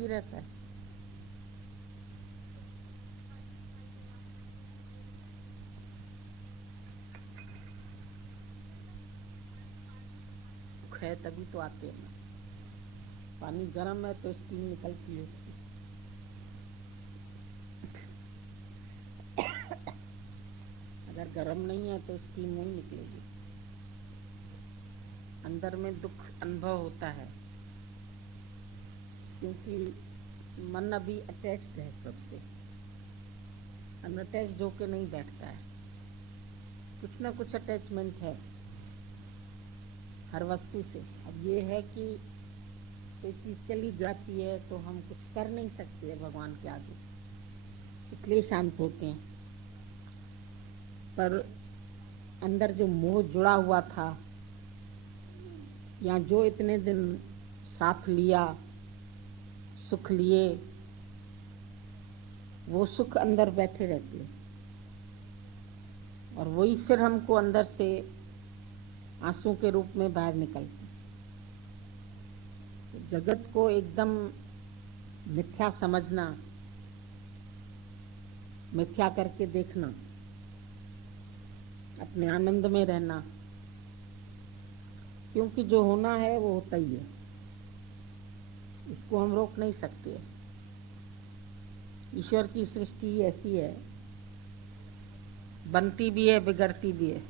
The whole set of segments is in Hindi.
ही रहता है। है तभी तो आते हैं ना। पानी गर्म है तो स्टीम निकलती है उसकी। अगर गर्म नहीं है तो स्टीम नहीं निकलेगी। अंदर में दुख अनुभव होता है क्योंकि मन अभी अटैच्ड है सबसे, अनअटैच्ड होके नहीं बैठता है। कुछ ना कुछ अटैचमेंट है हर वस्तु से। अब ये है कि कोई चीज़ चली जाती है तो हम कुछ कर नहीं सकते भगवान के आगे, इसलिए शांत होते हैं। पर अंदर जो मोह जुड़ा हुआ था या जो इतने दिन साथ लिया, सुख लिए, वो सुख अंदर बैठे रहते हैं और वही फिर हमको अंदर से आंसू के रूप में बाहर निकलते। तो जगत को एकदम मिथ्या समझना, मिथ्या करके देखना, अपने आनंद में रहना, क्योंकि जो होना है वो होता ही है, उसको हम रोक नहीं सकते। ईश्वर की सृष्टि ऐसी है, बनती भी है बिगड़ती भी है।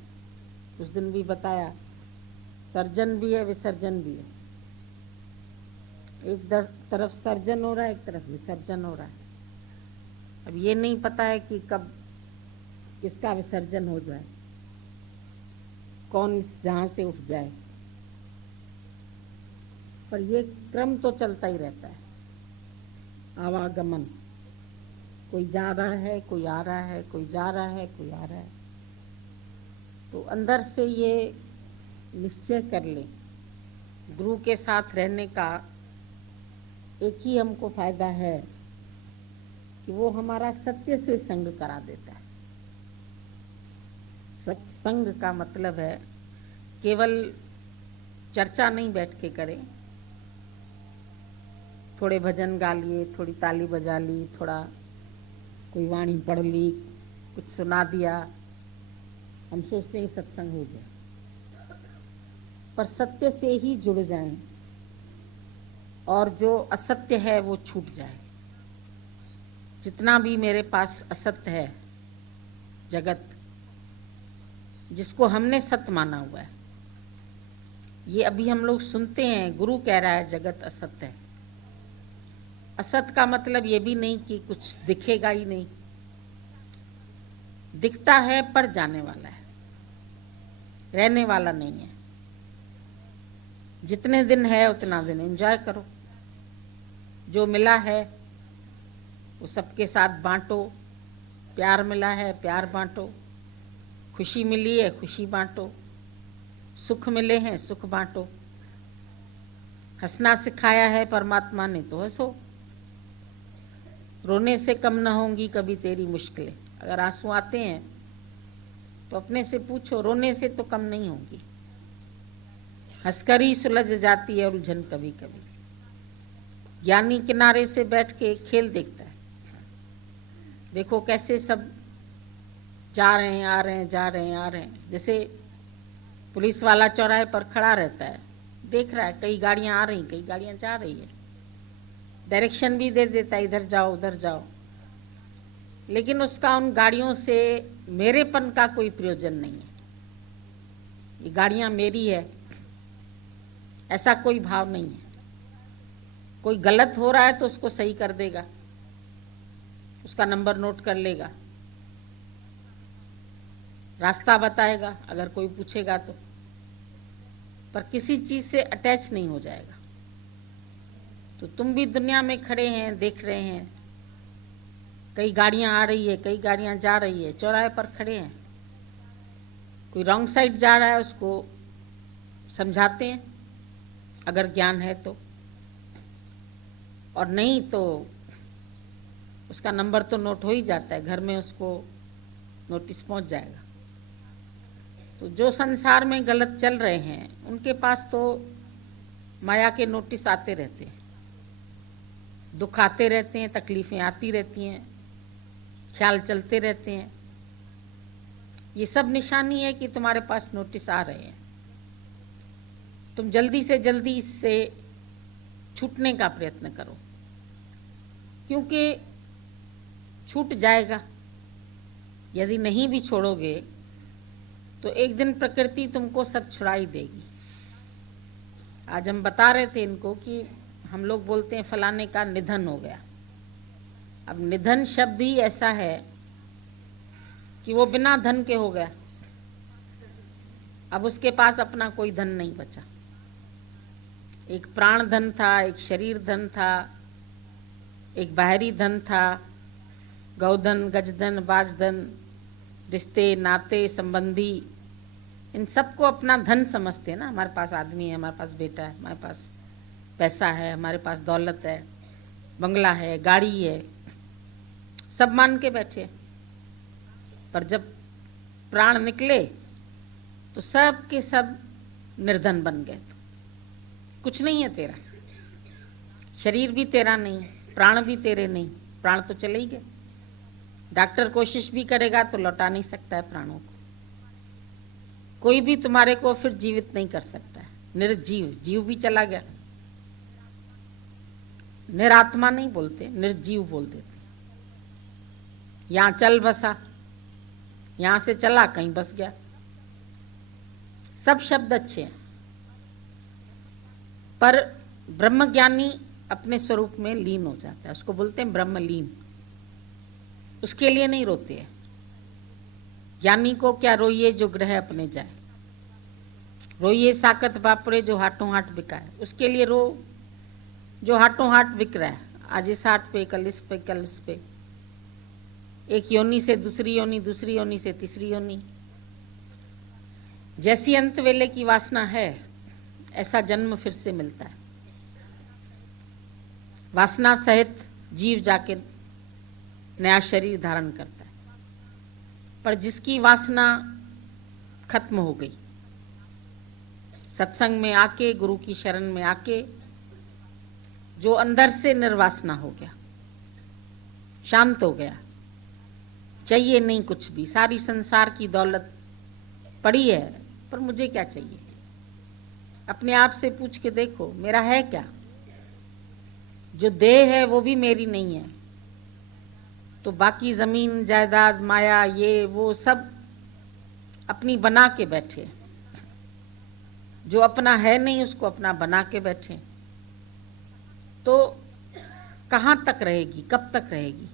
उस दिन भी बताया, सर्जन भी है विसर्जन भी है। एक तरफ सर्जन हो रहा है, एक तरफ विसर्जन हो रहा है। अब ये नहीं पता है कि कब किसका विसर्जन हो जाए, कौन इस जहां से उठ जाए, पर ये क्रम तो चलता ही रहता है। आवागमन, कोई जा रहा है, कोई आ रहा है, कोई जा रहा है, कोई आ रहा है। तो अंदर से ये निश्चय कर ले, गुरु के साथ रहने का एक ही हमको फायदा है कि वो हमारा सत्य से संग करा देता है। सत्संग का मतलब है केवल चर्चा नहीं बैठ के करें, थोड़े भजन गा लिए, थोड़ी ताली बजा ली, थोड़ा कोई वाणी पढ़ ली, कुछ सुना दिया, हम सोचते हैं सत्संग हो गया। पर सत्य से ही जुड़ जाएं और जो असत्य है वो छूट जाए। जितना भी मेरे पास असत्य है, जगत जिसको हमने सत्य माना हुआ है, ये अभी हम लोग सुनते हैं, गुरु कह रहा है जगत असत्य है। असत का मतलब ये भी नहीं कि कुछ दिखेगा ही नहीं, दिखता है पर जाने वाला है, रहने वाला नहीं है। जितने दिन है उतना दिन एंजॉय करो, जो मिला है वो सबके साथ बांटो, प्यार मिला है प्यार बांटो, खुशी मिली है खुशी बांटो, सुख मिले हैं सुख बांटो। हंसना सिखाया है परमात्मा ने तो हंसो, रोने से कम न होंगी कभी तेरी मुश्किलें। अगर आंसू आते हैं तो अपने से पूछो, रोने से तो कम नहीं होंगी। हंसकर ही सुलझ जाती है उलझन कभी कभी। ज्ञानी किनारे से बैठ के खेल देखता है, देखो कैसे सब जा रहे हैं आ रहे हैं, जा रहे हैं आ रहे हैं। जैसे पुलिस वाला चौराहे पर खड़ा रहता है, देख रहा है कई गाड़ियां आ रही, कई गाड़ियां जा रही है, डायरेक्शन भी दे देता है इधर जाओ उधर जाओ, लेकिन उसका उन गाड़ियों से मेरेपन का कोई प्रयोजन नहीं है। ये गाड़ियां मेरी है ऐसा कोई भाव नहीं है। कोई गलत हो रहा है तो उसको सही कर देगा, उसका नंबर नोट कर लेगा, रास्ता बताएगा अगर कोई पूछेगा तो, पर किसी चीज से अटैच नहीं हो जाएगा। तो तुम भी दुनिया में खड़े हैं, देख रहे हैं कई गाड़ियां आ रही है कई गाड़ियां जा रही है, चौराहे पर खड़े हैं, कोई रॉन्ग साइड जा रहा है उसको समझाते हैं अगर ज्ञान है तो, और नहीं तो उसका नंबर तो नोट हो ही जाता है, घर में उसको नोटिस पहुंच जाएगा। तो जो संसार में गलत चल रहे हैं उनके पास तो माया के नोटिस आते रहते हैं, दुख आते रहते हैं, तकलीफें आती रहती हैं, ख्याल चलते रहते हैं। ये सब निशानी है कि तुम्हारे पास नोटिस आ रहे हैं। तुम जल्दी से जल्दी इससे छूटने का प्रयत्न करो, क्योंकि छूट जाएगा। यदि नहीं भी छोड़ोगे तो एक दिन प्रकृति तुमको सब छुड़ा ही देगी। आज हम बता रहे थे इनको कि हम लोग बोलते हैं फलाने का निधन हो गया। अब निधन शब्द ही ऐसा है कि वो बिना धन के हो गया। अब उसके पास अपना कोई धन नहीं बचा। एक प्राण धन था, एक शरीर धन था, एक बाहरी धन था, गौधन, गजधन, बाजधन, रिश्ते नाते संबंधी, इन सबको अपना धन समझते हैं ना। हमारे पास आदमी है, हमारे पास बेटा है, हमारे पास पैसा है, हमारे पास दौलत है, बंगला है, गाड़ी है, सब मान के बैठे। पर जब प्राण निकले तो सब के सब निर्धन बन गए। तो कुछ नहीं है तेरा, शरीर भी तेरा नहीं, प्राण भी तेरे नहीं, प्राण तो चले ही गए। डॉक्टर कोशिश भी करेगा तो लौटा नहीं सकता है प्राणों को। कोई भी तुम्हारे को फिर जीवित नहीं कर सकता है। निर्जीव, जीव भी चला गया। निरात्मा नहीं बोलते, निर्जीव बोल देते। यहां चल बसा, यहां से चला कहीं बस गया। सब शब्द अच्छे हैं, पर ब्रह्मज्ञानी अपने स्वरूप में लीन हो जाता है, उसको बोलते हैं ब्रह्मलीन। उसके लिए नहीं रोते हैं। ज्ञानी को क्या रोइए जो ग्रह अपने जाए, रोइए साकत बापरे जो हाथों हाथ बिकाए। उसके लिए रो जो हाथों हाथ बिक रहा है। आज इस हाथ पे, कल इस पे, कल इस पे, एक योनि से दूसरी योनि, दूसरी योनि से तीसरी योनि। जैसी अंत वेले की वासना है ऐसा जन्म फिर से मिलता है। वासना सहित जीव जाके नया शरीर धारण करता है। पर जिसकी वासना खत्म हो गई, सत्संग में आके, गुरु की शरण में आके, जो अंदर से निर्वासना हो गया, शांत हो गया, चाहिए नहीं कुछ भी, सारी संसार की दौलत पड़ी है पर मुझे क्या चाहिए। अपने आप से पूछ के देखो, मेरा है क्या? जो देह है वो भी मेरी नहीं है, तो बाकी जमीन जायदाद माया ये वो सब अपनी बना के बैठे। जो अपना है नहीं उसको अपना बना के बैठे, तो कहां तक रहेगी, कब तक रहेगी?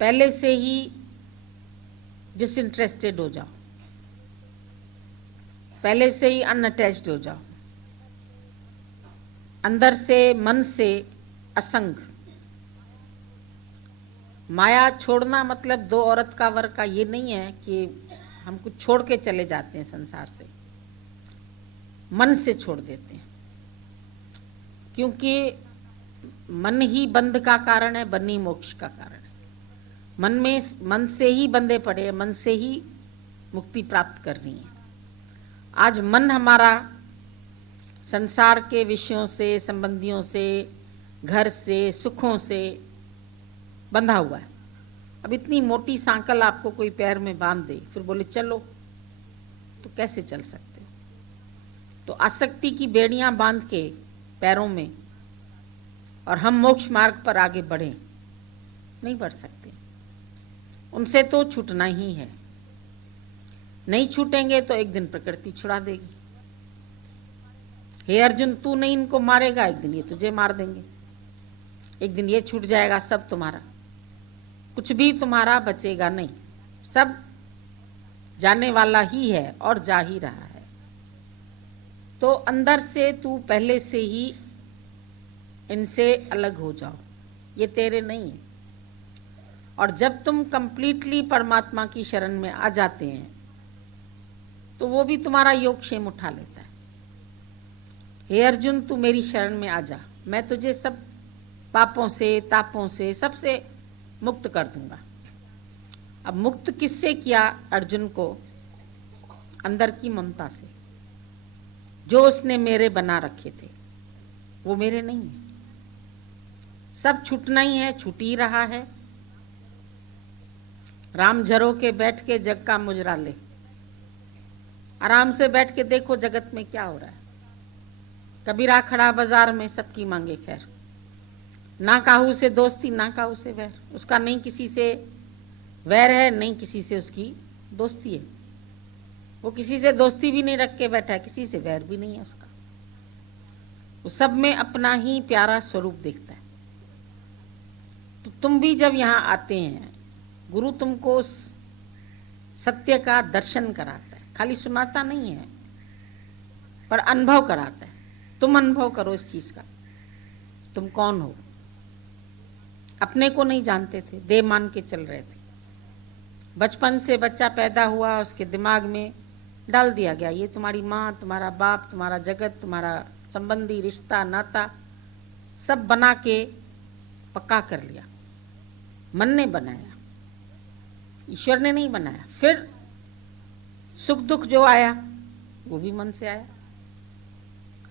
पहले से ही डिसइंटरेस्टेड हो जाओ, पहले से ही अनअटैच्ड हो जाओ, अंदर से मन से असंग। माया छोड़ना मतलब दो औरत का वर का ये नहीं है कि हम कुछ छोड़ के चले जाते हैं संसार से, मन से छोड़ देते हैं। क्योंकि मन ही बंध का कारण है, बन ही मोक्ष का कारण है। मन से ही बंधे पड़े, मन से ही मुक्ति प्राप्त करनी है। आज मन हमारा संसार के विषयों से, संबंधियों से, घर से, सुखों से बंधा हुआ है। अब इतनी मोटी सांकल आपको कोई पैर में बांध दे, फिर बोले चलो, तो कैसे चल सकते हो? तो आसक्ति की बेड़ियां बांध के पैरों में और हम मोक्ष मार्ग पर आगे बढ़े, नहीं बढ़ सकते। उनसे तो छूटना ही है। नहीं छूटेंगे तो एक दिन प्रकृति छुड़ा देगी। हे अर्जुन, तू नहीं इनको मारेगा, एक दिन ये तुझे मार देंगे। एक दिन ये छूट जाएगा, सब तुम्हारा, कुछ भी तुम्हारा बचेगा नहीं। सब जाने वाला ही है और जा ही रहा है। तो अंदर से तू पहले से ही इनसे अलग हो जाओ, ये तेरे नहीं है। और जब तुम कंप्लीटली परमात्मा की शरण में आ जाते हैं तो वो भी तुम्हारा योगक्षेम उठा लेता है। हे अर्जुन, तू मेरी शरण में आ जा, मैं तुझे सब पापों से, तापों से, सबसे मुक्त कर दूंगा। अब मुक्त किससे किया अर्जुन को? अंदर की ममता से। जो उसने मेरे बना रखे थे वो मेरे नहीं है। सब छूटना ही है, छूट ही रहा है। राम झरो के बैठ के जग का मुजरा ले। आराम से बैठ के देखो जगत में क्या हो रहा है। कबीरा खड़ा बाजार में, सबकी मांगे खैर। ना काहू से दोस्ती, ना काहू से वैर। उसका नहीं किसी से वैर है, नहीं किसी से उसकी दोस्ती है। वो किसी से दोस्ती भी नहीं रख के बैठा है, किसी से वैर भी नहीं है उसका। वो सब में अपना ही प्यारा स्वरूप देखता है। तो तुम भी जब यहाँ आते हैं, गुरु तुमको उस सत्य का दर्शन कराता है, खाली सुनाता नहीं है, पर अनुभव कराता है। तुम अनुभव करो इस चीज का। तुम कौन हो? अपने को नहीं जानते थे, देह मान के चल रहे थे। बचपन से बच्चा पैदा हुआ, उसके दिमाग में डाल दिया गया ये तुम्हारी माँ, तुम्हारा बाप, तुम्हारा जगत, तुम्हारा संबंधी, रिश्ता, नाता, सब बना के पक्का कर लिया। मन ने बनाया, ईश्वर ने नहीं बनाया। फिर सुख दुख जो आया वो भी मन से आया।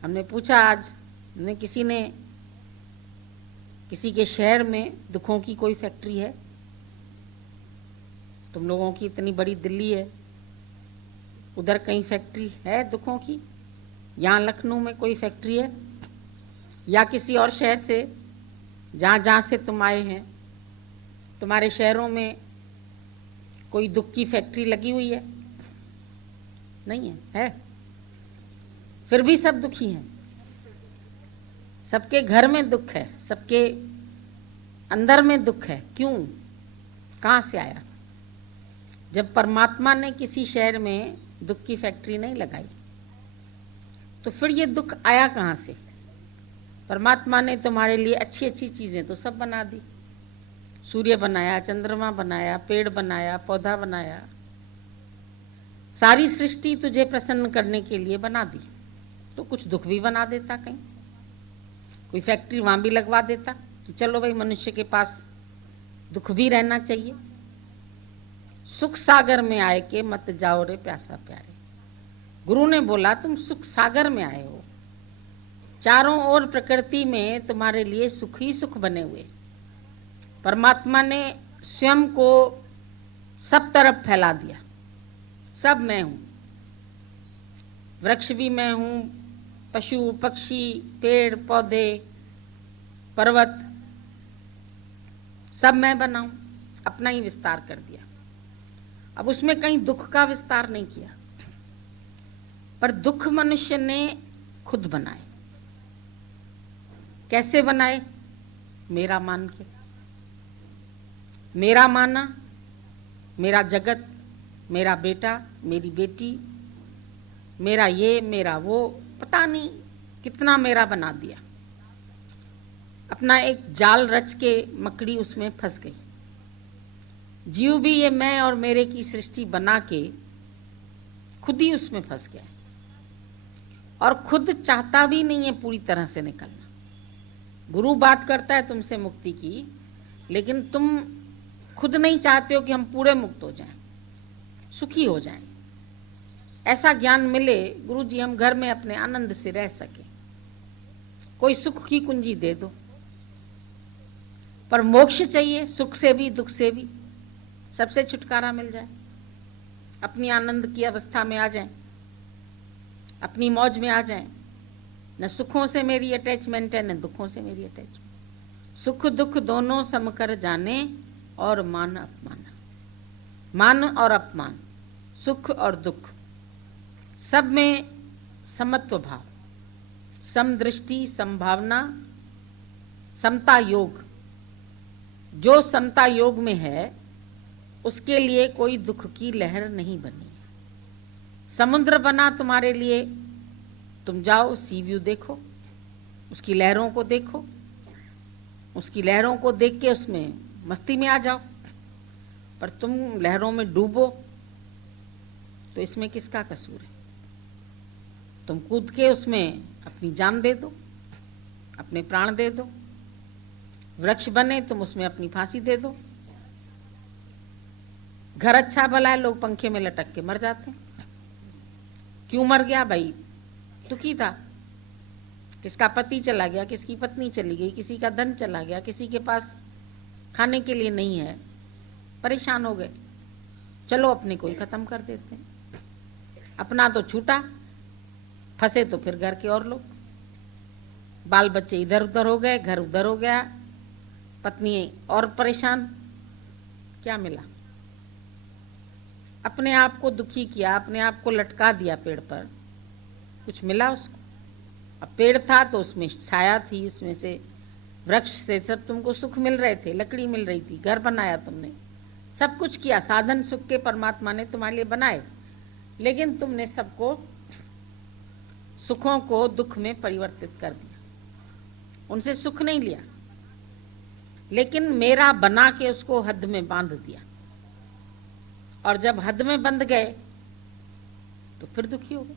हमने पूछा आज, किसी के शहर में दुखों की कोई फैक्ट्री है? तुम लोगों की इतनी बड़ी दिल्ली है, उधर कहीं फैक्ट्री है दुखों की? यहाँ लखनऊ में कोई फैक्ट्री है? या किसी और शहर से, जहाँ जहाँ से तुम आए हैं, तुम्हारे शहरों में कोई दुख की फैक्ट्री लगी हुई है? नहीं है, है? फिर भी सब दुखी हैं। सबके घर में दुख है, सबके अंदर में दुख है। क्यों? कहाँ से आया? जब परमात्मा ने किसी शहर में दुख की फैक्ट्री नहीं लगाई, तो फिर ये दुख आया कहाँ से? परमात्मा ने तुम्हारे लिए अच्छी अच्छी चीजें तो सब बना दी। सूर्य बनाया, चंद्रमा बनाया, पेड़ बनाया, पौधा बनाया, सारी सृष्टि तुझे प्रसन्न करने के लिए बना दी। तो कुछ दुख भी बना देता, कहीं कोई फैक्ट्री वहां भी लगवा देता कि चलो भाई मनुष्य के पास दुख भी रहना चाहिए। सुख सागर में आए के मत जाओ रे प्यासा प्यारे। गुरु ने बोला तुम सुख सागर में आए हो, चारों ओर प्रकृति में तुम्हारे लिए सुख ही सुख बने हुए। परमात्मा ने स्वयं को सब तरफ फैला दिया। सब मैं हूं, वृक्ष भी मैं हूं, पशु पक्षी, पेड़ पौधे, पर्वत, सब मैं बनाऊं। अपना ही विस्तार कर दिया। अब उसमें कहीं दुख का विस्तार नहीं किया, पर दुख मनुष्य ने खुद बनाए। कैसे बनाए? मेरा मान के। मेरा माना, मेरा जगत, मेरा बेटा, मेरी बेटी, मेरा ये, मेरा वो, पता नहीं कितना मेरा बना दिया। अपना एक जाल रच के मकड़ी उसमें फंस गई। जीव भी ये मैं और मेरे की सृष्टि बना के खुद ही उसमें फंस गया है, और खुद चाहता भी नहीं है पूरी तरह से निकलना। गुरु बात करता है तुमसे मुक्ति की, लेकिन तुम खुद नहीं चाहते हो कि हम पूरे मुक्त हो जाएं, सुखी हो जाएं। ऐसा ज्ञान मिले गुरु जी, हम घर में अपने आनंद से रह सके। कोई सुख की कुंजी दे दो, पर मोक्ष चाहिए, सुख से भी दुख से भी, सबसे छुटकारा मिल जाए। अपनी आनंद की अवस्था में आ जाएं, अपनी मौज में आ जाएं। न सुखों से मेरी अटैचमेंट है, न दुखों से मेरी अटैचमेंट। सुख दुख दोनों समकर जाने और मान अपमान। मान और अपमान, सुख और दुख, सब में समत्व भाव, समदृष्टि, संभावना, समता योग। जो समता योग में है उसके लिए कोई दुख की लहर नहीं बनी है। समुद्र बना तुम्हारे लिए, तुम जाओ सी व्यू देखो, उसकी लहरों को देखो, उसकी लहरों को देख के उसमें मस्ती में आ जाओ। पर तुम लहरों में डूबो तो इसमें किसका कसूर है? तुम कूद के उसमें अपनी जान दे दो, अपने प्राण दे दो। वृक्ष बने तुम उसमें अपनी फांसी दे दो। घर अच्छा भला है, लोग पंखे में लटक के मर जाते हैं। क्यों मर गया भाई? दुखी था, किसका पति चला गया, किसकी पत्नी चली गई, किसी का धन चला गया, किसी के पास खाने के लिए नहीं है, परेशान हो गए। चलो अपने को ही खत्म कर देते हैं। अपना तो छूटा, फंसे तो फिर घर के और लोग, बाल बच्चे इधर उधर हो गए, घर उधर हो गया, पत्नी और परेशान। क्या मिला? अपने आप को दुखी किया, अपने आप को लटका दिया पेड़ पर, कुछ मिला उसको? अब पेड़ था तो उसमें छाया थी, उसमें से वृक्ष से सब तुमको सुख मिल रहे थे, लकड़ी मिल रही थी, घर बनाया तुमने, सब कुछ किया, साधन सुख के परमात्मा ने तुम्हारे लिए बनाए, लेकिन तुमने सबको, सुखों को दुख में परिवर्तित कर दिया। उनसे सुख नहीं लिया, लेकिन मेरा बना के उसको हद में बांध दिया। और जब हद में बंध गए तो फिर दुखी हो गए।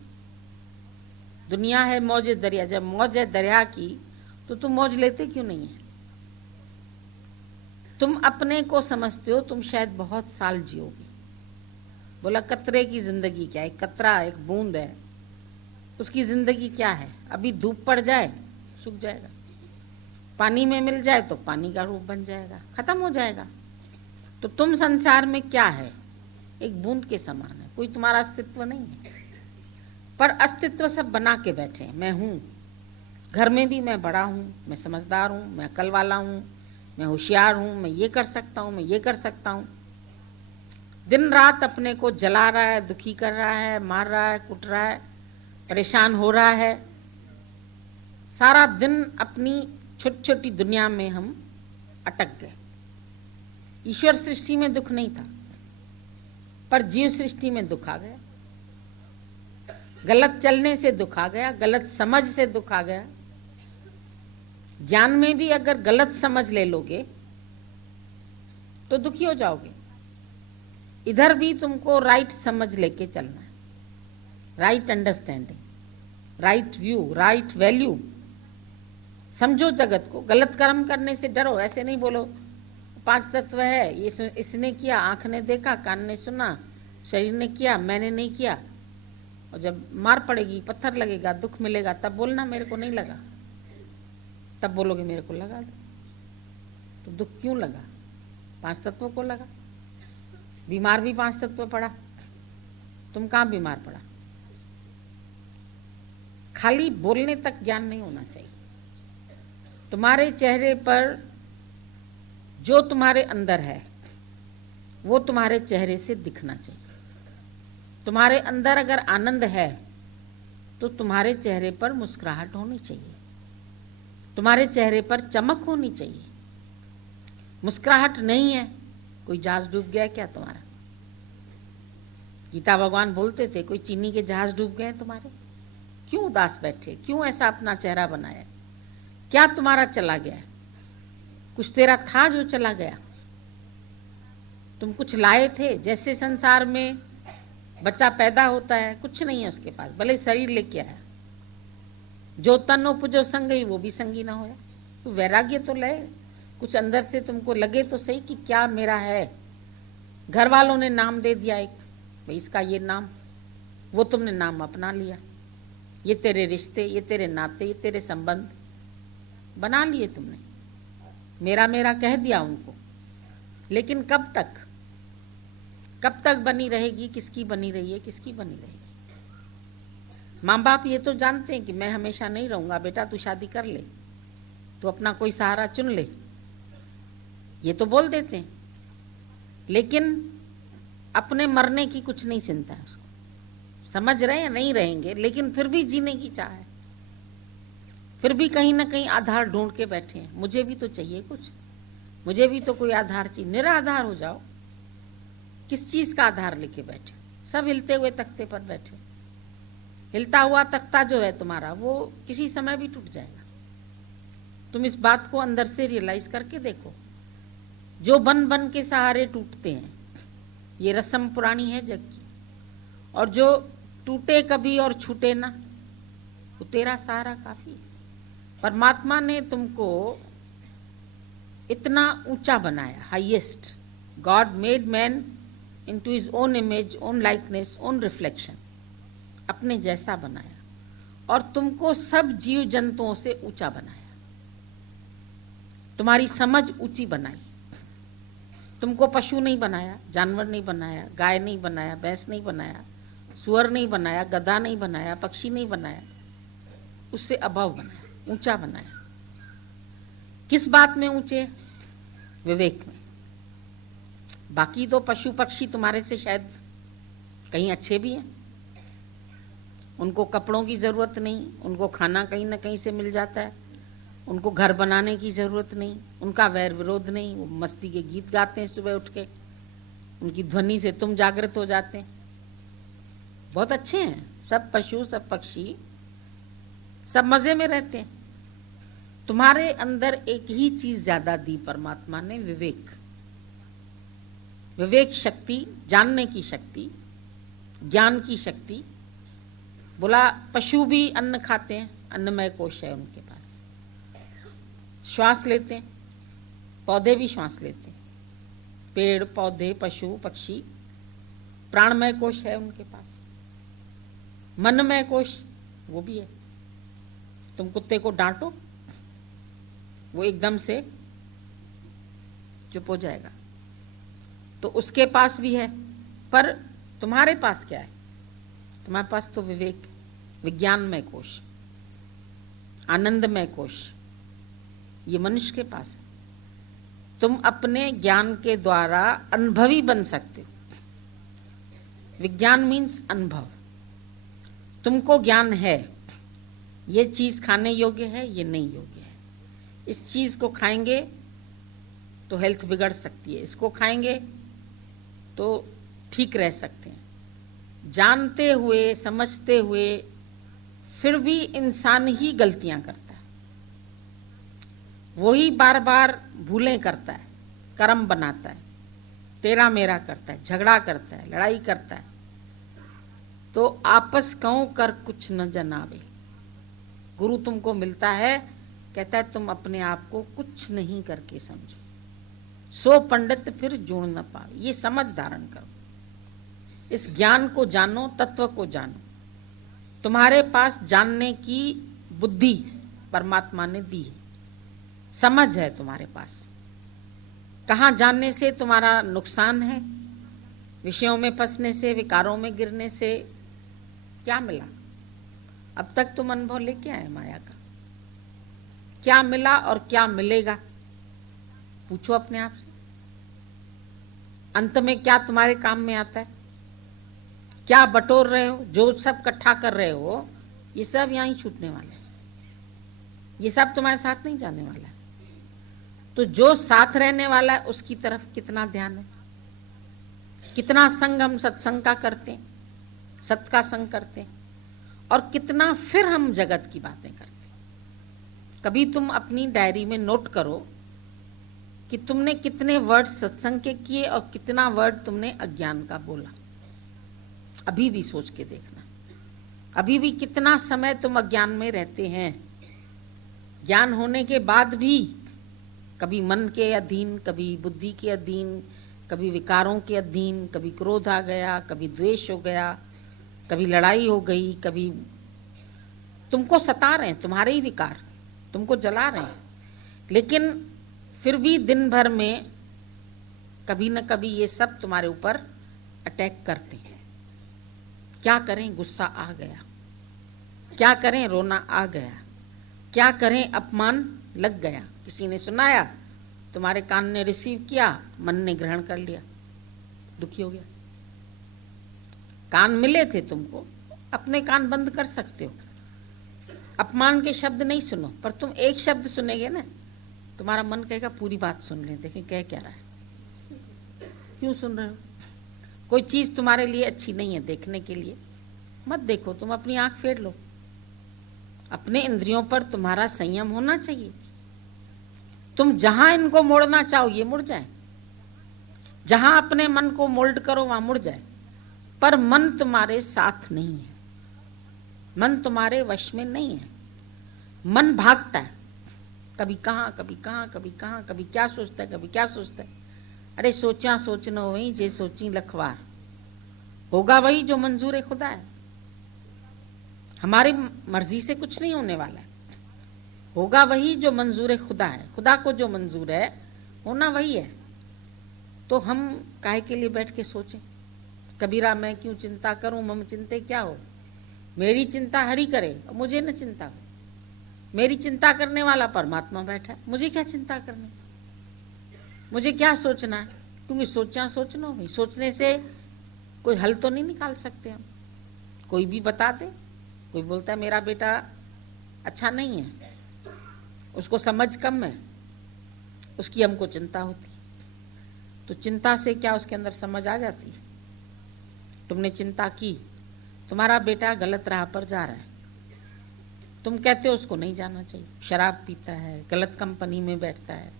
दुनिया है मौज दरिया, जब मौज है दरिया की तो तुम मौज लेते क्यों नहीं है? तुम अपने को समझते हो तुम शायद बहुत साल जियोगे। बोला कतरे की जिंदगी क्या है? कतरा एक बूंद है, उसकी जिंदगी क्या है? अभी धूप पड़ जाए सूख जाएगा, पानी में मिल जाए तो पानी का रूप बन जाएगा, खत्म हो जाएगा। तो तुम संसार में क्या है? एक बूंद के समान है, कोई तुम्हारा अस्तित्व नहीं है। पर अस्तित्व सब बना के बैठे हैं। मैं हूं, घर में भी मैं बड़ा हूं, मैं समझदार हूं, मैं अकल वाला हूं, मैं होशियार हूं, मैं ये कर सकता हूं, मैं ये कर सकता हूं। दिन रात अपने को जला रहा है, दुखी कर रहा है, मार रहा है, कुट रहा है, परेशान हो रहा है। सारा दिन अपनी छोटी छोटी दुनिया में हम अटक गए। ईश्वर सृष्टि में दुख नहीं था, पर जीव सृष्टि में दुख आ गया। गलत चलने से दुख आ गया, गलत समझ से दुख आ गया। ज्ञान में भी अगर गलत समझ ले लोगे तो दुखी हो जाओगे। इधर भी तुमको राइट समझ लेके चलना है, right understanding, right view, right value. समझो जगत को। गलत कर्म करने से डरो, ऐसे नहीं बोलो 5 तत्व है, ये इसने किया, आंख ने देखा, कान ने सुना, शरीर ने किया, मैंने नहीं किया। और जब मार पड़ेगी, पत्थर लगेगा, दुख मिलेगा, तब बोलना मेरे को नहीं लगा। तब बोलोगे मेरे को लगा। तो दुख क्यों लगा? 5 तत्वों को लगा। बीमार भी 5 तत्व पड़ा। तुम कहाँ बीमार पड़ा? खाली बोलने तक ज्ञान नहीं होना चाहिए। तुम्हारे चेहरे पर जो तुम्हारे अंदर है वो तुम्हारे चेहरे से दिखना चाहिए। तुम्हारे अंदर अगर आनंद है तो तुम्हारे चेहरे पर मुस्कुराहट होनी चाहिए, तुम्हारे चेहरे पर चमक होनी चाहिए। मुस्कुराहट नहीं है, कोई जहाज डूब गया क्या तुम्हारा? गीता भगवान बोलते थे कोई चीनी के जहाज डूब गए तुम्हारे? क्यों उदास बैठे? क्यों ऐसा अपना चेहरा बनाया? क्या तुम्हारा चला गया? कुछ तेरा था जो चला गया? तुम कुछ लाए थे? जैसे संसार में बच्चा पैदा होता है, कुछ नहीं है उसके पास, भले शरीर लेके आया, जो तन उपजो संगी वो भी संगी ना होया। तो वैराग्य तो ले, कुछ अंदर से तुमको लगे तो सही कि क्या मेरा है। घर वालों ने नाम दे दिया एक, भाई इसका ये नाम, वो तुमने नाम अपना लिया। ये तेरे रिश्ते, ये तेरे नाते, ये तेरे संबंध बना लिए तुमने, मेरा मेरा कह दिया उनको। लेकिन कब तक? कब तक बनी रहेगी? किसकी बनी रही है? किसकी बनी रहेगी? माँ बाप ये तो जानते हैं कि मैं हमेशा नहीं रहूंगा, बेटा तू शादी कर ले, तू अपना कोई सहारा चुन ले, ये तो बोल देते हैं। लेकिन अपने मरने की कुछ नहीं चिंता है उसको। समझ रहे हैं नहीं रहेंगे, लेकिन फिर भी जीने की चाह है, फिर भी कहीं ना कहीं आधार ढूंढ के बैठे हैं। मुझे भी तो चाहिए कुछ, मुझे भी तो कोई आधार चाहिए। निराधार हो जाओ। किस चीज का आधार लेके बैठे? सब हिलते हुए तख्ते पर बैठे। हिलता हुआ तख्ता जो है तुम्हारा, वो किसी समय भी टूट जाएगा। तुम इस बात को अंदर से रियलाइज करके देखो। जो बन बन के सहारे टूटते हैं, ये रस्म पुरानी है जग की। और जो टूटे कभी और छूटे ना, वो तेरा सहारा काफी है। परमात्मा ने तुमको इतना ऊंचा बनाया, highest. God made man into his own image, own likeness, own reflection, अपने जैसा बनाया। और तुमको सब जीव जंतुओं से ऊंचा बनाया, तुम्हारी समझ ऊंची बनाई। तुमको पशु नहीं बनाया, जानवर नहीं बनाया, गाय नहीं बनाया, भैंस नहीं बनाया, सुअर नहीं बनाया, गधा नहीं बनाया, पक्षी नहीं बनाया, उससे अभाव बनाया, ऊंचा बनाया। किस बात में ऊंचे? विवेक में। बाकी तो पशु पक्षी तुम्हारे से शायद कहीं अच्छे भी हैं, उनको कपड़ों की जरूरत नहीं, उनको खाना कहीं ना कहीं से मिल जाता है, उनको घर बनाने की जरूरत नहीं, उनका वैर विरोध नहीं, वो मस्ती के गीत गाते हैं सुबह उठ के, उनकी ध्वनि से तुम जागृत हो जाते हैं। बहुत अच्छे हैं सब पशु, सब पक्षी, सब मजे में रहते हैं। तुम्हारे अंदर एक ही चीज ज्यादा दी परमात्मा ने, विवेक। विवेक शक्ति, जानने की शक्ति, ज्ञान की शक्ति। बोला पशु भी अन्न खाते हैं, अन्नमय कोश है उनके पास, श्वास लेते हैं, पौधे भी श्वास लेते हैं, पेड़ पौधे पशु पक्षी, प्राणमय कोश है उनके पास, मनमय कोश वो भी है। तुम कुत्ते को डांटो वो एकदम से चुप हो जाएगा, तो उसके पास भी है। पर तुम्हारे पास क्या है? तुम्हारे पास तो विवेक, विज्ञानमय कोश, आनंदमय कोश, ये मनुष्य के पास है। तुम अपने ज्ञान के द्वारा अनुभवी बन सकते हो। विज्ञान मीन्स अनुभव। तुमको ज्ञान है, ये चीज खाने योग्य है, ये नहीं योग्य है, इस चीज को खाएंगे तो हेल्थ बिगड़ सकती है, इसको खाएंगे तो ठीक रह सकते हैं। जानते हुए समझते हुए फिर भी इंसान ही गलतियां करता है, वही बार बार भूलें करता है, कर्म बनाता है, तेरा मेरा करता है, झगड़ा करता है, लड़ाई करता है। तो आपस कहूं कर कुछ न जनावे। गुरु तुमको मिलता है, कहता है तुम अपने आप को कुछ नहीं करके समझो, सो पंडित फिर जुड़ न पावे। ये समझ धारण करो, इस ज्ञान को जानो, तत्व को जानो। तुम्हारे पास जानने की बुद्धि परमात्मा ने दी है, समझ है तुम्हारे पास। कहाँ जानने से तुम्हारा नुकसान है? विषयों में फंसने से, विकारों में गिरने से क्या मिला? अब तक तुम अनुभव लेके आए माया का, क्या मिला और क्या मिलेगा? पूछो अपने आप से। अंत में क्या तुम्हारे काम में आता है? क्या बटोर रहे हो? जो सब इकट्ठा कर रहे हो, ये सब यहीं छूटने वाला है, ये सब तुम्हारे साथ नहीं जाने वाला है। तो जो साथ रहने वाला है उसकी तरफ कितना ध्यान है? कितना संग हम सत्संग का करते हैं, सत का संग करते हैं, और कितना फिर हम जगत की बातें करते हैं। कभी तुम अपनी डायरी में नोट करो कि तुमने कितने वर्ड सत्संग के किए और कितना वर्ड तुमने अज्ञान का बोला। अभी भी सोच के देखना, अभी भी कितना समय तुम अज्ञान में रहते हैं। ज्ञान होने के बाद भी कभी मन के अधीन, कभी बुद्धि के अधीन, कभी विकारों के अधीन, कभी क्रोध आ गया, कभी द्वेष हो गया, कभी लड़ाई हो गई, कभी तुमको सता रहे हैं, तुम्हारे ही विकार तुमको जला रहे हैं। लेकिन फिर भी दिन भर में कभी न कभी ये सब तुम्हारे ऊपर अटैक करते हैं। क्या करें? गुस्सा आ गया, क्या करें? रोना आ गया, क्या करें? अपमान लग गया, किसी ने सुनाया, तुम्हारे कान ने रिसीव किया, मन ने ग्रहण कर लिया, दुखी हो गया। कान मिले थे तुमको, अपने कान बंद कर सकते हो, अपमान के शब्द नहीं सुनो। पर तुम एक शब्द सुनेगे ना, तुम्हारा मन कहेगा पूरी बात सुन ले, देखें कह क्या रहा है, क्यों सुन रहे हो? कोई चीज तुम्हारे लिए अच्छी नहीं है देखने के लिए, मत देखो, तुम अपनी आंख फेर लो। अपने इंद्रियों पर तुम्हारा संयम होना चाहिए। तुम जहां इनको मोड़ना चाहो ये मुड़ जाए, जहां अपने मन को मोल्ड करो वहां मुड़ जाए। पर मन तुम्हारे साथ नहीं है, मन तुम्हारे वश में नहीं है। मन भागता है, कभी कहां कभी कहां कभी कहां, कभी क्या सोचता है कभी क्या सोचता है। अरे सोचा सोचना वही जे सोची लखवार, होगा वही जो मंजूर खुदा है। हमारी मर्जी से कुछ नहीं होने वाला है, होगा वही जो मंजूर खुदा है। खुदा को जो मंजूर है होना वही है। तो हम काहे के लिए बैठ के सोचें? कबीरा मैं क्यों चिंता करूं, मम चिंते क्या हो, मेरी चिंता हरि करे और मुझे न चिंता हो। मेरी चिंता करने वाला परमात्मा बैठा है, मुझे क्या चिंता करनी, मुझे क्या सोचना है? क्योंकि सोचना ही, सोचने से कोई हल तो नहीं निकाल सकते हम। कोई भी बता दे, कोई बोलता है मेरा बेटा अच्छा नहीं है, उसको समझ कम है, उसकी हमको चिंता होती। तो चिंता से क्या उसके अंदर समझ आ जाती है? तुमने चिंता की, तुम्हारा बेटा गलत राह पर जा रहा है, तुम कहते हो उसको नहीं जाना चाहिए, शराब पीता है, गलत कंपनी में बैठता है,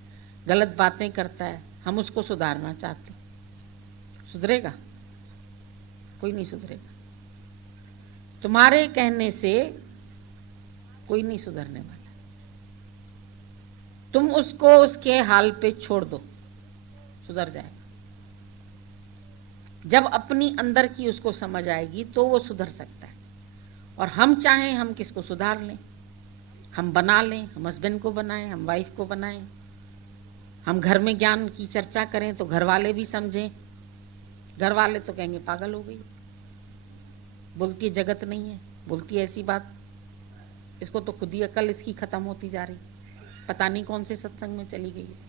गलत बातें करता है, हम उसको सुधारना चाहते, सुधरेगा? कोई नहीं सुधरेगा। तुम्हारे कहने से कोई नहीं सुधरने वाला। तुम उसको उसके हाल पे छोड़ दो, सुधर जाएगा। जब अपनी अंदर की उसको समझ आएगी तो वो सुधर सकता है। और हम चाहें हम किसको सुधार लें, हम बना लें, हम हस्बैंड को बनाएं, हम वाइफ को बनाएं, हम घर में ज्ञान की चर्चा करें तो घर वाले भी समझें। घर वाले तो कहेंगे पागल हो गई, बोलती जगत नहीं है, बोलती ऐसी बात, इसको तो खुद ही अकल इसकी खत्म होती जा रही, पता नहीं कौन से सत्संग में चली गई है।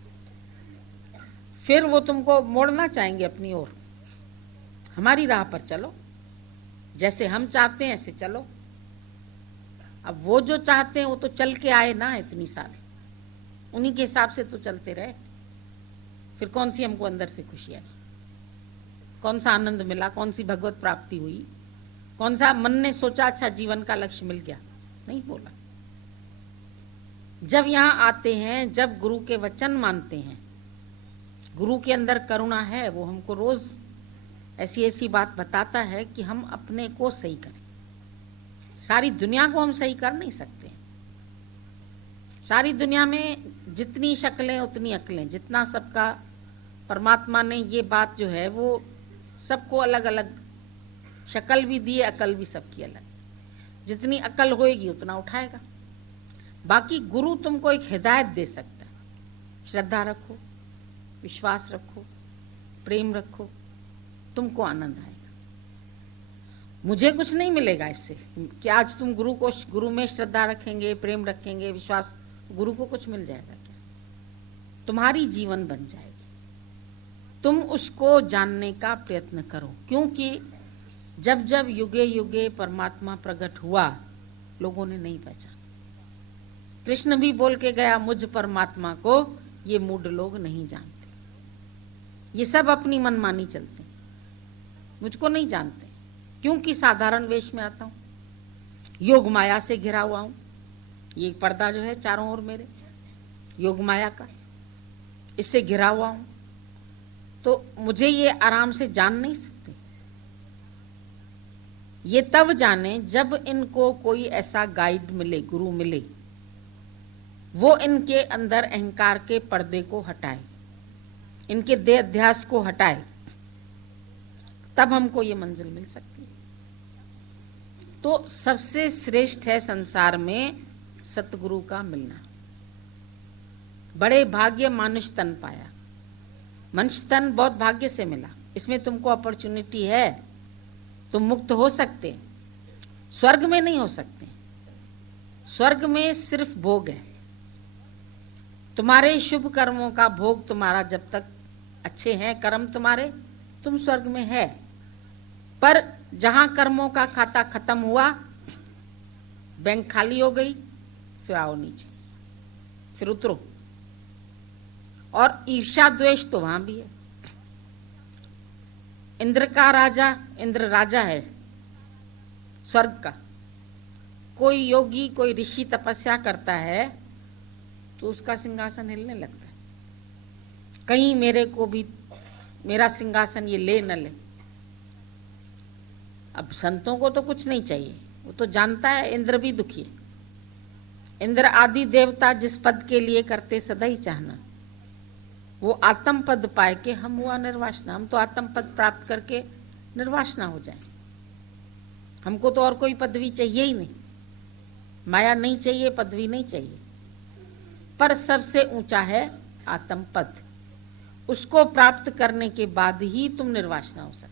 फिर वो तुमको मोड़ना चाहेंगे अपनी ओर, हमारी राह पर चलो, जैसे हम चाहते हैं ऐसे चलो। अब वो जो चाहते हैं वो तो चल के आए ना इतनी साल, उन्हीं के हिसाब से तो चलते रहे। फिर कौन सी हमको अंदर से खुशी आई, कौन सा आनंद मिला, कौन सी भगवत प्राप्ति हुई, कौन सा मन ने सोचा अच्छा जीवन का लक्ष्य मिल गया? नहीं बोला। जब यहाँ आते हैं, जब गुरु के वचन मानते हैं, गुरु के अंदर करुणा है, वो हमको रोज ऐसी ऐसी बात बताता है कि हम अपने को सही करें। सारी दुनिया को हम सही कर नहीं सकते। सारी दुनिया में जितनी शक्लें उतनी अकलें, जितना सबका परमात्मा ने ये बात जो है वो सबको अलग अलग शक्ल भी दी है, अकल भी सबकी अलग। जितनी अकल होएगी उतना उठाएगा। बाकी गुरु तुमको एक हिदायत दे सकता है, श्रद्धा रखो, विश्वास रखो, प्रेम रखो, तुमको आनंद आएगा। मुझे कुछ नहीं मिलेगा इससे कि आज तुम गुरु में श्रद्धा रखेंगे, प्रेम रखेंगे, विश्वास, गुरु को कुछ मिल जाएगा क्या? तुम्हारी जीवन बन जाएगी। तुम उसको जानने का प्रयत्न करो, क्योंकि जब जब युगे युगे परमात्मा प्रकट हुआ लोगों ने नहीं पहचाना। कृष्ण भी बोल के गया, मुझ परमात्मा को ये मूढ़ लोग नहीं जानते, ये सब अपनी मनमानी चलते, मुझको नहीं जानते, क्योंकि साधारण वेश में आता हूं, योग माया से घिरा हुआ हूं। ये पर्दा जो है चारों ओर मेरे योग माया का, इससे घिरा हुआ हूं, तो मुझे ये आराम से जान नहीं सकते। ये तब जाने जब इनको कोई ऐसा गाइड मिले, गुरु मिले, वो इनके अंदर अहंकार के पर्दे को हटाए, इनके देह अध्यास को हटाए, तब हमको ये मंजिल मिल सकती है। तो सबसे श्रेष्ठ है संसार में सतगुरु का मिलना। बड़े भाग्य मनुष्य तन पाया। मनुष्य तन बहुत भाग्य से मिला, इसमें तुमको अपॉर्चुनिटी है, तुम मुक्त हो सकते। स्वर्ग में नहीं हो सकते, स्वर्ग में सिर्फ भोग है। तुम्हारे शुभ कर्मों का भोग तुम्हारा जब तक अच्छे हैं कर्म तुम्हारे, तुम स्वर्ग में है। पर जहां कर्मों का खाता खत्म हुआ, बैंक खाली हो गई, फिर आओ नीचे, फिर उतरो। और ईर्ष्या द्वेष तो वहां भी है। इंद्र का राजा, इंद्र राजा है स्वर्ग का। कोई योगी, कोई ऋषि तपस्या करता है तो उसका सिंहासन हिलने लगता है, कहीं मेरे को भी मेरा सिंहासन ये ले न ले। अब संतों को तो कुछ नहीं चाहिए, वो तो जानता है इंद्र भी दुखी है। इंद्र आदि देवता जिस पद के लिए करते सदा ही चाहना, वो आत्म पद पाए के हम हुआ निर्वासना, हम तो आत्म पद प्राप्त करके निर्वासना हो जाए। हमको तो और कोई पदवी चाहिए ही नहीं। माया नहीं चाहिए, पदवी नहीं चाहिए, पर सबसे ऊंचा है आत्म पद। उसको प्राप्त करने के बाद ही तुम निर्वासना हो सकते।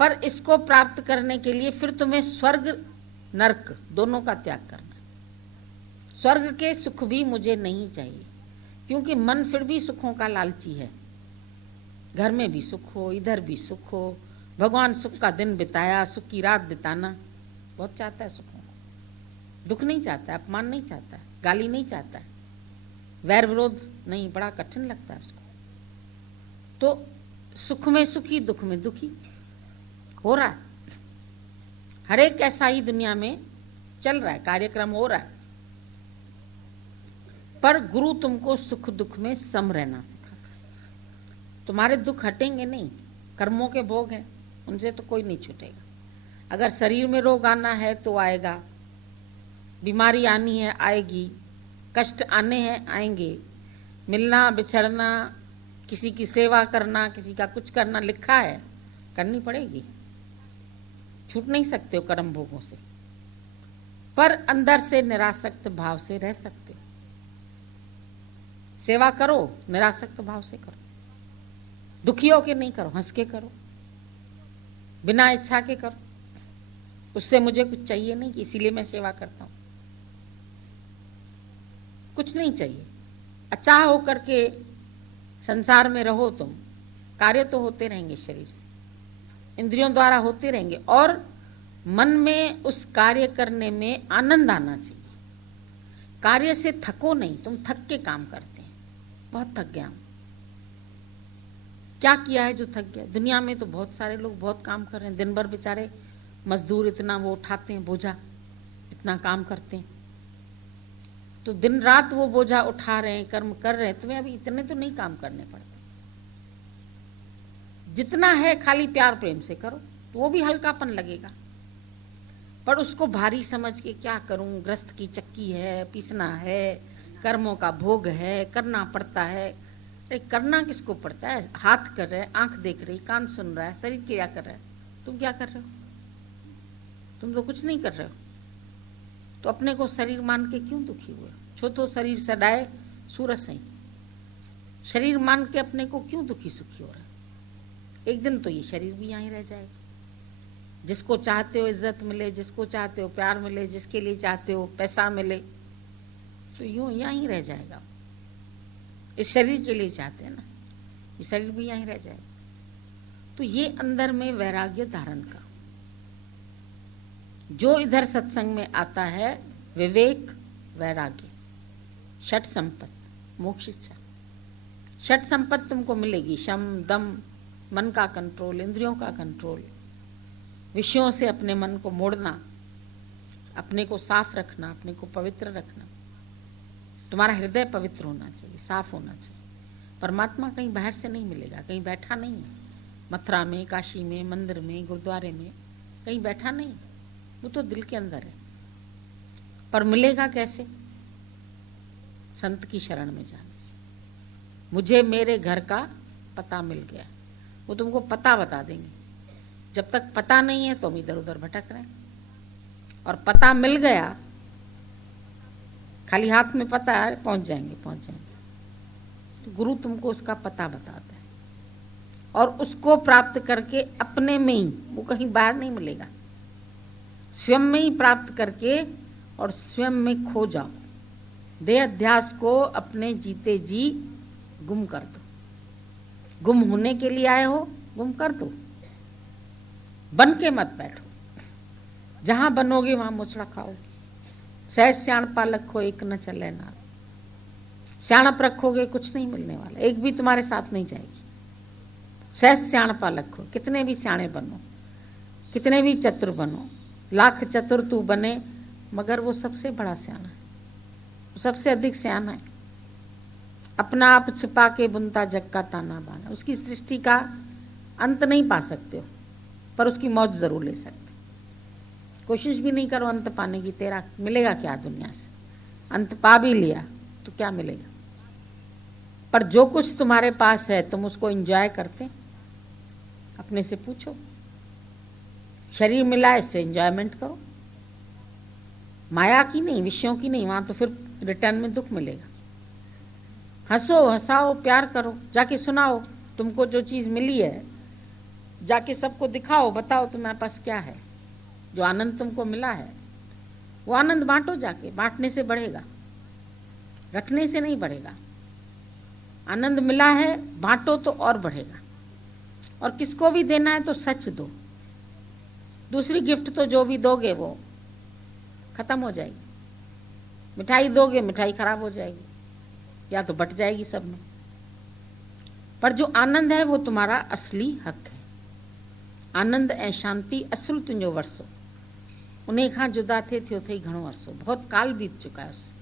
पर इसको प्राप्त करने के लिए फिर तुम्हें स्वर्ग नरक दोनों का त्याग करना है। स्वर्ग के सुख भी मुझे नहीं चाहिए, क्योंकि मन फिर भी सुखों का लालची है। घर में भी सुख हो, इधर भी सुख हो, भगवान सुख का दिन बिताया, सुख की रात बिताना बहुत चाहता है सुखों को। दुख नहीं चाहता है, अपमान नहीं चाहता है, गाली नहीं चाहता है, वैर विरोध नहीं, बड़ा कठिन लगता है उसको। तो सुख में सुखी, दुख में दुखी हो रहा है। हर एक ऐसा ही दुनिया में चल रहा है, कार्यक्रम हो रहा है। पर गुरु तुमको सुख दुख में सम रहना सिखाता है। तुम्हारे दुख हटेंगे नहीं, कर्मों के भोग हैं, उनसे तो कोई नहीं छूटेगा। अगर शरीर में रोग आना है तो आएगा, बीमारी आनी है आएगी, कष्ट आने हैं आएंगे, मिलना बिछड़ना, किसी की सेवा करना, किसी का कुछ करना लिखा है, करनी पड़ेगी, छूट नहीं सकते हो कर्म भोगों से। पर अंदर से निरासक्त भाव से रह सकते हो। सेवा करो, निरासक्त भाव से करो, दुखी होके नहीं करो, हंस के करो, बिना इच्छा के करो। उससे मुझे कुछ चाहिए नहीं कि इसीलिए मैं सेवा करता हूं, कुछ नहीं चाहिए। अचाह होकर के संसार में रहो तुम, कार्य तो होते रहेंगे शरीर से, इंद्रियों द्वारा होते रहेंगे, और मन में उस कार्य करने में आनंद आना चाहिए। कार्य से थको नहीं, तुम थक के काम करते हैं, बहुत थक गया हूं, क्या किया है जो थक गया। दुनिया में तो बहुत सारे लोग बहुत काम कर रहे हैं, दिन भर बेचारे मजदूर इतना वो उठाते हैं बोझा, इतना काम करते हैं, तो दिन रात वो बोझा उठा रहे हैं, कर्म कर रहे हैं। तुम्हें अभी इतने तो नहीं काम करने पड़ते, जितना है खाली प्यार प्रेम से करो तो वो भी हल्कापन लगेगा। पर उसको भारी समझ के क्या करूं, ग्रस्त की चक्की है, पीसना है, कर्मों का भोग है, करना पड़ता है। अरे करना किसको पड़ता है? हाथ कर रहे, आंख देख रही, कान सुन रहा है, शरीर क्या कर रहा है, तुम क्या कर रहे हो? तुम तो कुछ नहीं कर रहे हो। तो अपने को शरीर मान के क्यों दुखी हुए? छो तो शरीर सदाए सूरस है, शरीर मान के अपने को क्यों दुखी सुखी हो रहा है? एक दिन तो ये शरीर भी यहीं रह जाएगा। जिसको चाहते हो इज्जत मिले, जिसको चाहते हो प्यार मिले, जिसके लिए चाहते हो पैसा मिले, तो यूं यहीं रह जाएगा। इस शरीर के लिए चाहते हैं ना, ये शरीर भी यहीं रह जाएगा। तो ये अंदर में वैराग्य धारण का, जो इधर सत्संग में आता है, विवेक, वैराग्य, षट संपत्ति, मोक्ष इच्छा। षट संपत्ति तुमको मिलेगी, शम दम, मन का कंट्रोल, इंद्रियों का कंट्रोल, विषयों से अपने मन को मोड़ना, अपने को साफ रखना, अपने को पवित्र रखना। तुम्हारा हृदय पवित्र होना चाहिए, साफ होना चाहिए। परमात्मा कहीं बाहर से नहीं मिलेगा, कहीं बैठा नहीं है, मथुरा में, काशी में, मंदिर में, गुरुद्वारे में कहीं बैठा नहीं, वो तो दिल के अंदर है। पर मिलेगा कैसे? संत की शरण में जाने से। मुझे मेरे घर का पता मिल गया, वो तुमको पता बता देंगे। जब तक पता नहीं है तो हम इधर उधर भटक रहे हैं, और पता मिल गया, खाली हाथ में पता है, पहुंच जाएंगे। तो गुरु तुमको उसका पता बताता है, और उसको प्राप्त करके अपने में ही, वो कहीं बाहर नहीं मिलेगा, स्वयं में ही प्राप्त करके और स्वयं में खो जाओ। देह अध्यास को अपने जीते जी गुम कर दो। गुम होने के लिए आए हो, गुम कर दो, बन के मत बैठो। जहां बनोगे वहां मुचड़ा खाओगे। सहज सियाण पालक हो एक न चले ना, सियाणप रखोगे कुछ नहीं मिलने वाला, एक भी तुम्हारे साथ नहीं जाएगी। सहज सियाण पालक हो, कितने भी सियाणे बनो, कितने भी चतुर बनो, लाख चतुर तू बने, मगर वो सबसे बड़ा सियाना है, वो सबसे अधिक सियाना है। अपना आप छिपा के बुनता जग का ताना बाना। उसकी सृष्टि का अंत नहीं पा सकते हो, पर उसकी मौज जरूर ले सकते। कोशिश भी नहीं करो अंत पाने की, तेरा मिलेगा क्या दुनिया से? अंत पा भी लिया तो क्या मिलेगा? पर जो कुछ तुम्हारे पास है तुम उसको एंजॉय करते? अपने से पूछो। शरीर मिला, इससे एंजॉयमेंट करो, माया की नहीं, विषयों की नहीं, वहां तो फिर रिटर्न में दुख मिलेगा। हंसो, हंसाओ, प्यार करो, जाके सुनाओ तुमको जो चीज मिली है, जाके सबको दिखाओ, बताओ तुम्हारे पास क्या है, जो आनंद तुमको मिला है वो आनंद बांटो जाके। बांटने से बढ़ेगा, रखने से नहीं बढ़ेगा। आनंद मिला है, बांटो तो और बढ़ेगा। और किसको भी देना है तो सच दो। दूसरी गिफ्ट तो जो भी दोगे वो खत्म हो जाएगी। मिठाई दोगे, मिठाई खराब हो जाएगी या तो बट जाएगी सब में। पर जो आनंद है वो तुम्हारा असली हक है। आनंद ऐं शांति असुल तुंहिंजो वरसो। उन्हें खां जुदा थे थियो थई घणो अरसो। बहुत काल बीत चुका है, उससे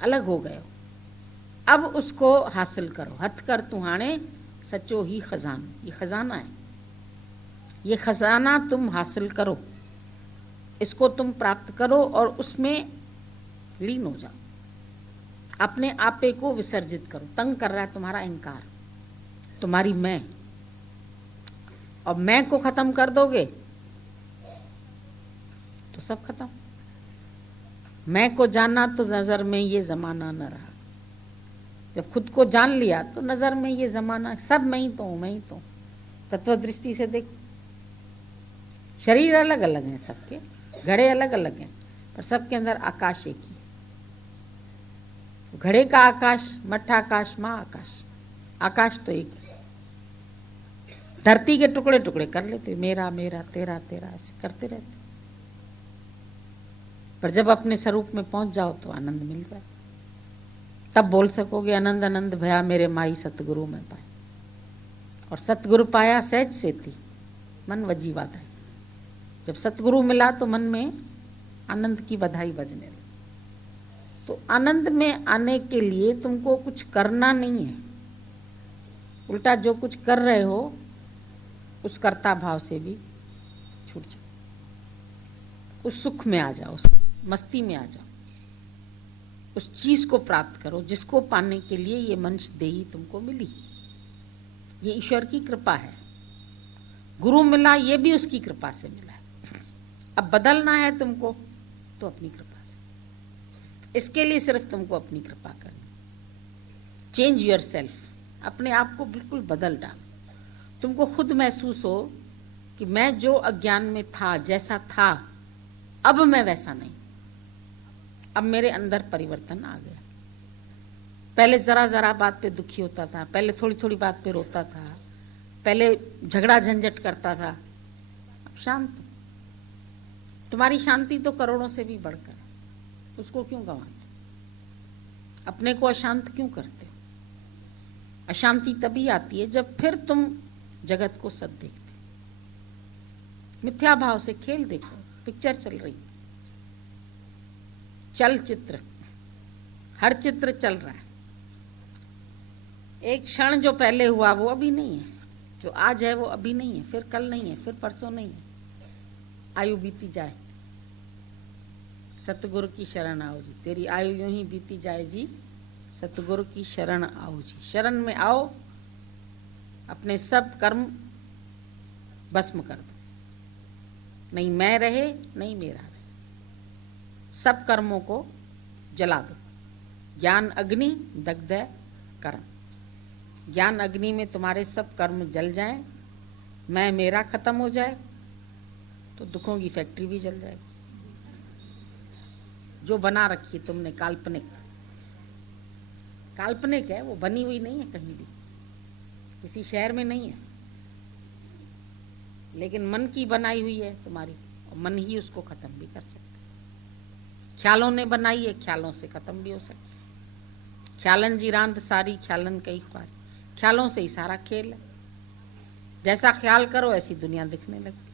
अलग हो गए हो, अब उसको हासिल करो। हथ कर तू हाणे सचो ही खजानो। ये खजाना है, ये खजाना तुम हासिल करो, इसको तुम प्राप्त करो और उसमें लीन हो जाओ। अपने आपे को विसर्जित करो। तंग कर रहा है तुम्हारा अहंकार, तुम्हारी मैं, और मैं को खत्म कर दोगे तो सब खत्म। मैं को जाना तो नजर में ये जमाना न रहा। जब खुद को जान लिया तो नजर में ये जमाना सब मैं ही तो हूं, मैं ही तो हूं। तत्व दृष्टि से देखो, शरीर अलग अलग हैं सबके, घड़े अलग अलग हैं, पर सबके अंदर आकाश एक ही। घड़े का आकाश, मठ आकाश, माँ आकाश, आकाश तो एक है। धरती के टुकड़े टुकड़े कर लेते, मेरा मेरा, तेरा तेरा, ऐसे करते रहते। पर जब अपने स्वरूप में पहुंच जाओ तो आनंद मिल जाए। तब बोल सकोगे आनंद आनंद भया मेरे माई सतगुरु में पाए। और सतगुरु पाया सहज से थी मन वजी वाधाई। जब सतगुरु मिला तो मन में आनंद की बधाई बजने लगी। तो आनंद में आने के लिए तुमको कुछ करना नहीं है, उल्टा जो कुछ कर रहे हो उस कर्ता भाव से भी छूट जाओ, उस सुख में आ जाओ, उस मस्ती में आ जाओ, उस चीज को प्राप्त करो जिसको पाने के लिए ये मंच देही तुमको मिली। ये ईश्वर की कृपा है। गुरु मिला, ये भी उसकी कृपा से मिला है। अब बदलना है तुमको तो अपनी कृपा से। इसके लिए सिर्फ तुमको अपनी कृपा करनी। चेंज योर सेल्फ, अपने आप को बिल्कुल बदल डालो। तुमको खुद महसूस हो कि मैं जो अज्ञान में था, जैसा था, अब मैं वैसा नहीं। अब मेरे अंदर परिवर्तन आ गया। पहले जरा जरा बात पे दुखी होता था, पहले थोड़ी थोड़ी बात पे रोता था, पहले झगड़ा झंझट करता था, अब शांत हूं। तुम्हारी शांति तो करोड़ों से भी बढ़कर है, उसको क्यों गंवाते? अपने को अशांत क्यों करते हो? अशांति तभी आती है जब फिर तुम जगत को सद देखते। मिथ्या भाव से खेल देखो, पिक्चर चल रही, चल चित्र, हर चित्र चल रहा है। एक क्षण जो पहले हुआ वो अभी नहीं है, जो आज है वो अभी नहीं है, फिर कल नहीं है, फिर परसों नहीं है। आयु बीती जाए, सतगुरु की शरण आओ जी। तेरी आयु यूं ही बीती जाए जी, सतगुरु की शरण आओ जी। शरण में आओ, अपने सब कर्म भस्म कर दो। नहीं मैं रहे, नहीं मेरा रहे, सब कर्मों को जला दो। ज्ञान अग्नि दग्ध कर्म। ज्ञान अग्नि में तुम्हारे सब कर्म जल जाएं, मैं मेरा खत्म हो जाए तो दुखों की फैक्ट्री भी जल जाएगी जो बना रखी है तुमने। काल्पनिक, काल्पनिक है वो, बनी हुई नहीं है कहीं भी, किसी शहर में नहीं है, लेकिन मन की बनाई हुई है तुम्हारी, और मन ही उसको खत्म भी कर सकता है। ख्यालों ने बनाई है, ख्यालों से खत्म भी हो सकता है। ख्यालन जी रांद सारी, ख्यालन कई ख्वार। ख्यालों से ही सारा खेल है। जैसा ख्याल करो ऐसी दुनिया दिखने लगती।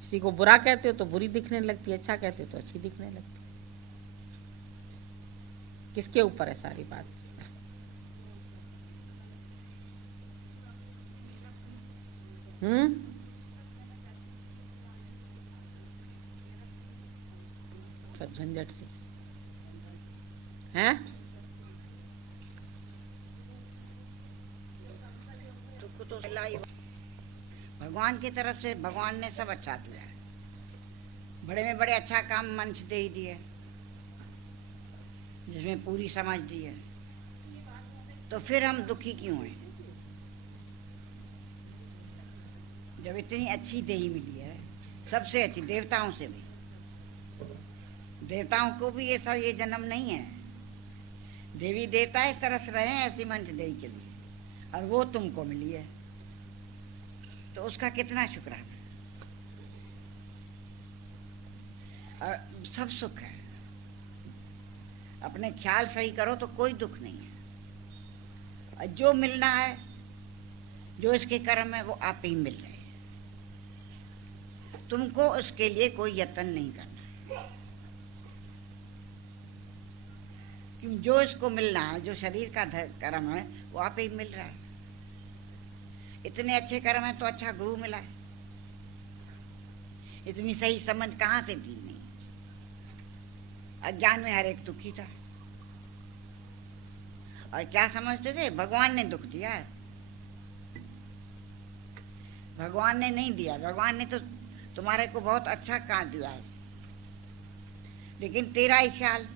किसी को बुरा कहते हो तो बुरी दिखने लगती, अच्छा कहते हो तो अच्छी दिखने लगती। किसके ऊपर है सारी बात? सब झंझट से हैं। भगवान की तरफ से भगवान ने सब अच्छा दिया है। बड़े में बड़े अच्छा काम मंच दे ही दिया, जिसमें पूरी समझ दी है, तो फिर हम दुखी क्यों हैं? जब इतनी अच्छी देही मिली है, सबसे अच्छी, देवताओं से भी, देवताओं को भी ऐसा ये जन्म नहीं है, देवी देवता तरस रहे हैं ऐसी मंच देही के लिए, और वो तुमको मिली है, तो उसका कितना शुक्राना। और सब सुख है, अपने ख्याल सही करो तो कोई दुख नहीं है, और जो मिलना है, जो इसके कर्म है, वो आप ही मिल रहे हैं, तुमको उसके लिए कोई यत्न नहीं करना, क्यों जो इसको मिलना है, जो शरीर का कर्म है, वो आप ही मिल रहा है। इतने अच्छे कर्म है तो अच्छा गुरु मिला है, इतनी सही समझ कहाँ से दी नहीं। अज्ञान में हर एक दुखी था, और क्या समझते थे भगवान ने दुख दिया है। भगवान ने नहीं दिया, भगवान ने तो तुम्हारे को बहुत अच्छा काम दिया है, लेकिन तेरा ही ख्याल,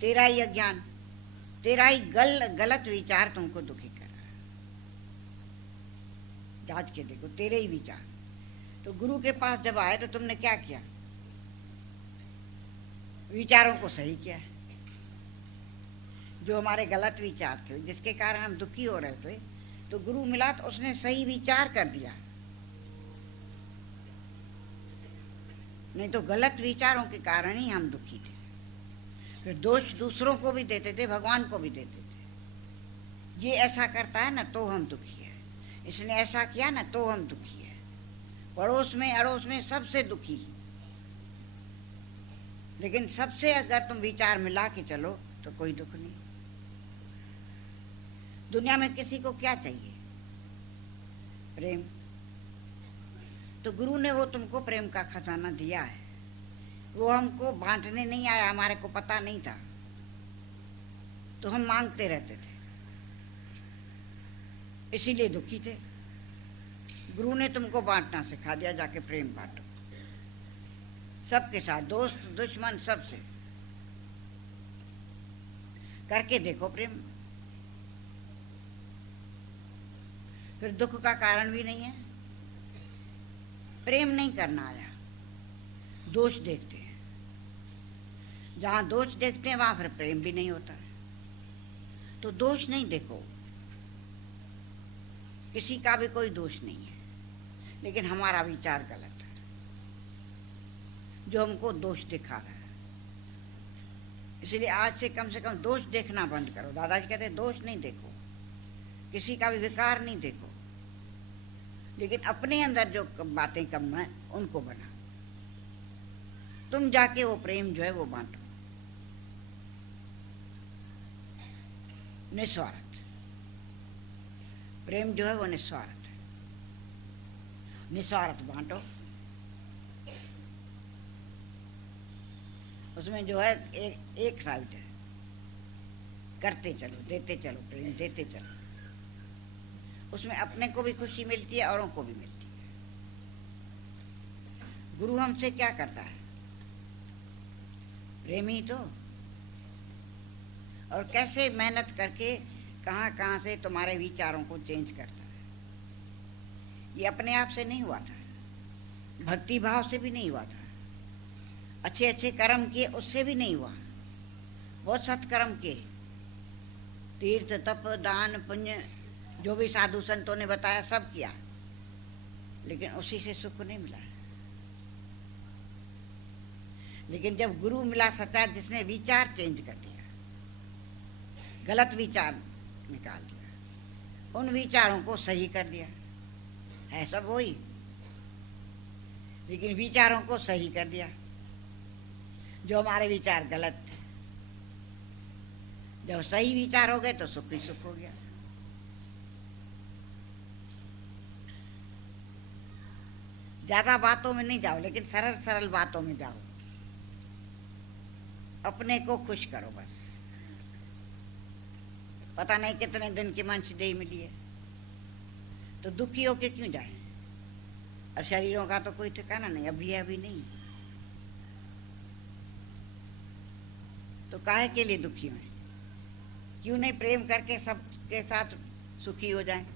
तेरा ही अज्ञान, तेरा ही गलत विचार तुमको दुखी कर रहा है। जांच के देखो, तेरे ही विचार। तो गुरु के पास जब आए तो तुमने क्या किया? विचारों को सही किया। जो हमारे गलत विचार थे, जिसके कारण हम दुखी हो रहे थे, तो गुरु मिला तो उसने सही विचार कर दिया। नहीं तो गलत विचारों के कारण ही हम दुखी थे। फिर दोष दूसरों को भी देते थे, भगवान को भी देते थे। ये ऐसा करता है ना तो हम दुखी है, इसने ऐसा किया ना तो हम दुखी है। पड़ोस में अड़ोस में सबसे दुखी। लेकिन सबसे अगर तुम विचार मिला के चलो तो कोई दुख नहीं। दुनिया में किसी को क्या चाहिए? प्रेम। तो गुरु ने वो तुमको प्रेम का खजाना दिया है, वो हमको बांटने नहीं आया, हमारे को पता नहीं था तो हम मांगते रहते थे, इसीलिए दुखी थे। गुरु ने तुमको बांटना सिखा दिया, जाके प्रेम बांटो सबके साथ, दोस्त दुश्मन सबसे करके देखो प्रेम। फिर दुख का कारण भी नहीं है। प्रेम नहीं करना आया, दोष देखते हैं। जहां दोष देखते हैं वहां फिर प्रेम भी नहीं होता है। तो दोष नहीं देखो, किसी का भी कोई दोष नहीं है, लेकिन हमारा विचार गलत है जो हमको दोष दिखा रहा है। इसलिए आज से कम दोष देखना बंद करो। दादाजी कहते हैं दोष नहीं देखो, किसी का भी विकार नहीं देखो, लेकिन अपने अंदर जो बातें कम है उनको बना। तुम जाके वो प्रेम जो है वो बांटो, निस्वार्थ प्रेम जो है वो निस्वार्थ है। निस्वार्थ बांटो, उसमें जो है एक साइड है, करते चलो, देते चलो, प्रेम देते चलो। उसमें अपने को भी खुशी मिलती है, औरों को भी मिलती है। गुरु हमसे क्या करता है? प्रेम ही तो। और कैसे मेहनत करके कहाँ कहाँ से तुम्हारे विचारों को चेंज करता है। ये अपने आप से नहीं हुआ था, भक्ति भाव से भी नहीं हुआ था, अच्छे अच्छे कर्म किए उससे भी नहीं हुआ। बहुत सत्कर्म किए, तीर्थ तप दान पुण्य जो भी साधु संतों ने बताया सब किया, लेकिन उसी से सुख नहीं मिला। लेकिन जब गुरु मिला सच्चा, जिसने विचार चेंज कर दिया, गलत विचार निकाल दिया, उन विचारों को सही कर दिया, है सब वही, लेकिन विचारों को सही कर दिया। जो हमारे विचार गलत थे, जब सही विचार हो गए तो सुख ही सुख हो गया। ज्यादा बातों में नहीं जाओ, लेकिन सरल सरल बातों में जाओ। अपने को खुश करो बस। पता नहीं कितने दिन की मंच देही मिली है, तो दुखी होके क्यों जाए? और शरीरों का तो कोई ठिकाना नहीं, अभी है अभी नहीं। तो काहे के लिए दुखी में? क्यों नहीं प्रेम करके सबके साथ सुखी हो जाएं?